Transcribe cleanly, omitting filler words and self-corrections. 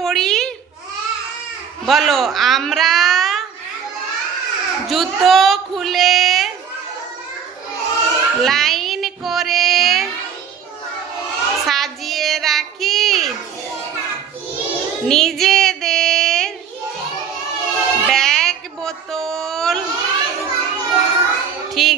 পড়ি বলো। আমরা জুতো খুলে লাইন করে সাজিয়ে রাখি নিজেদের ব্যাগ বোতল ঠিক